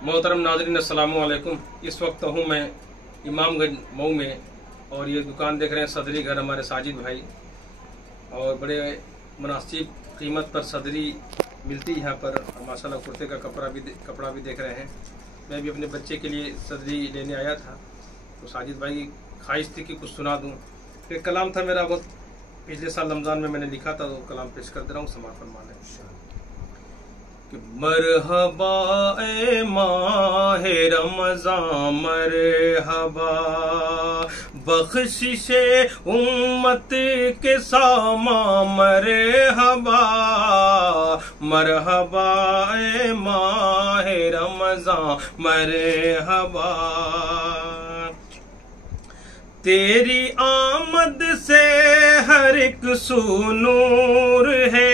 मोहतरम नाज़रीन अस्सलाम वालेकुम। इस वक्त हूँ मैं इमामगंज मऊ में और ये दुकान देख रहे हैं सदरी घर हमारे साजिद भाई, और बड़े मुनासिब कीमत पर सदरी मिलती है यहाँ पर। माशाल्लाह कुर्ते का कपड़ा भी देख रहे हैं। मैं भी अपने बच्चे के लिए सदरी लेने आया था, तो साजिद भाई की ख्वाहिश थी कि कुछ सुना दूँ। एक कलाम था मेरा, बहुत पिछले साल रमज़ान में मैंने लिखा था, तो कलाम पेश कर दे रहा हूँ, समाअत फरमा लें। मरहबा ए माहे रमज़ान मरहबा, बख्शिशे उम्मत के सामा मरहबा। मरहबा ए माहे रमज़ान मरहबा, तेरी आमद से हर एक सू नूर है,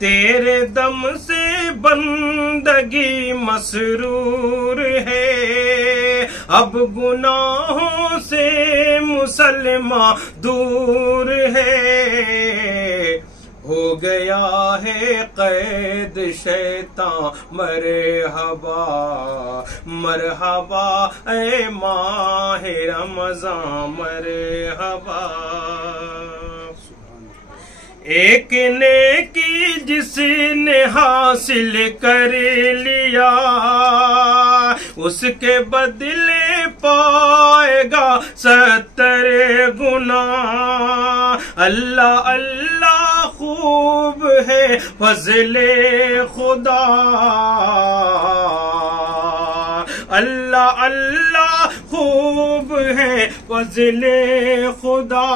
तेरे दम से बंदगी मसरूर है। अब गुनाहों से मुसलमान दूर है, हो गया है कैद शैतान मरहबा। मरहबा ए माहे रमज़ान मरहबा, एक नेकी जिसने हासिल कर लिया, उसके बदले पाएगा 70 गुना। अल्लाह अल्लाह खूब है फज़ले खुदा, अल्लाह अल्लाह खूब है फज़ले खुदा।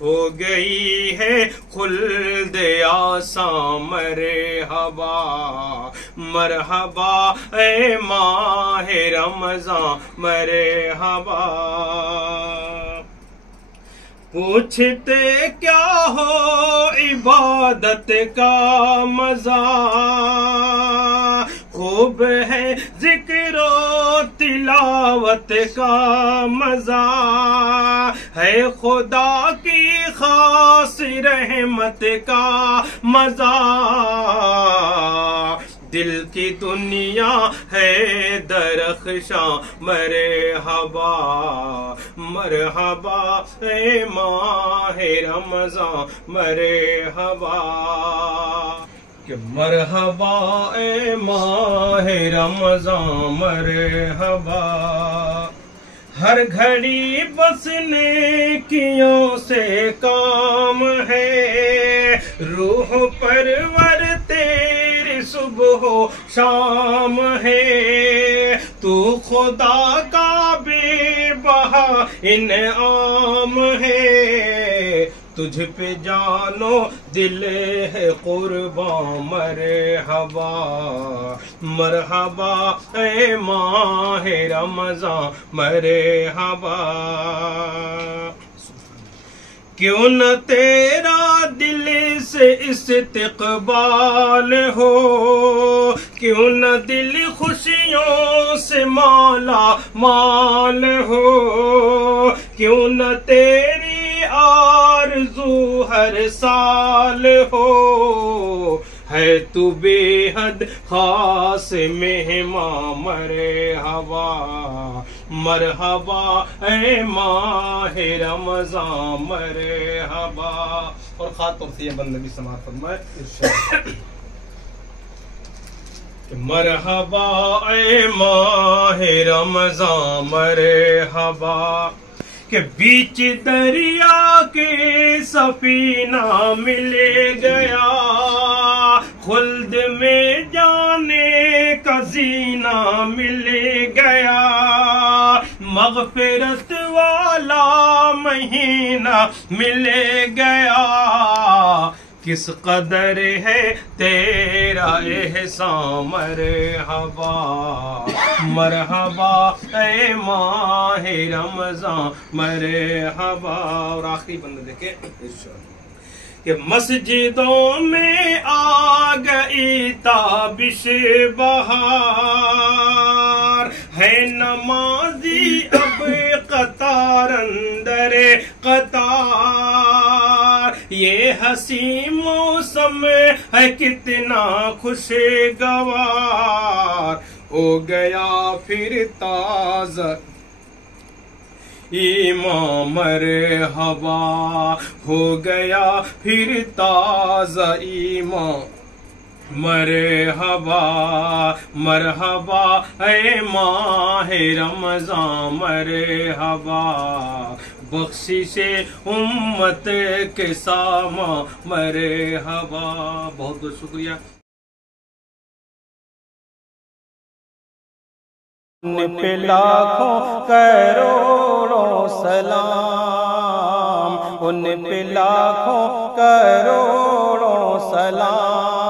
हो गई है खुल्द आसां मरहबा। मरहबा ए माहे रमज़ान मरहबा, पूछते क्या हो इबादत का मजा, खूब है जिक्र तिलावत का मजा। है खुदा की खास रहमत का मजा, दिल की दुनिया है दरख्शां मरहबा। मरहबा ए माहे रमज़ान मरहबा, कि मरहबा ए माहे रमज़ान मरहबा। हर घड़ी बस नेकियों से काम है, रूह परवर तेरी सुबह शाम है। तू खुदा का बेबहा इनाम है, तुझ पे जानो दिल है कुर्बान मरहबा। मरहबा ए माहे रमज़ान मरहबा, क्यों न तेरा दिल से इस्तिक़बाल हो, क्यों न दिल खुशियों से माला माल हो। क्यों न तेरी आरज़ू हर साल हो, है तू बेहद खास मेहमान मरहबा। मरहबा ए माहे रमज़ान मरहबा। और खास तौर से ये बंदगी समाअत फरमाए। मरहबा ए माहे रमज़ान मरहबा, के बीच दरिया के सफीना मिल गया, खुल्द में जाने का जीना मिल गया। मग़फ़िरत वाला महीना मिल गया, किस कदर है तेरा एहसान मरहबा। मरहबा ए माहे रमज़ान मरहबा। और आखिरी बंदा देखे कि मस्जिदों में आ गई ताबिश बहार, है नमाजी अब कतार अंदर कतार। ये हसी मौसम है कितना खुशगवार, हो गया फिर ताज़ा ईमान मरहबा, हो गया फिर ताज़ा ईमान मरहबा। मरहबा ऐ माह रमज़ान मरहबा, बख्शिशे उम्मत के सामा मरहबा। बहुत बहुत शुक्रिया। उन पे लाखों करोड़ों सलाम, उन पे लाखों करोड़ों सलाम।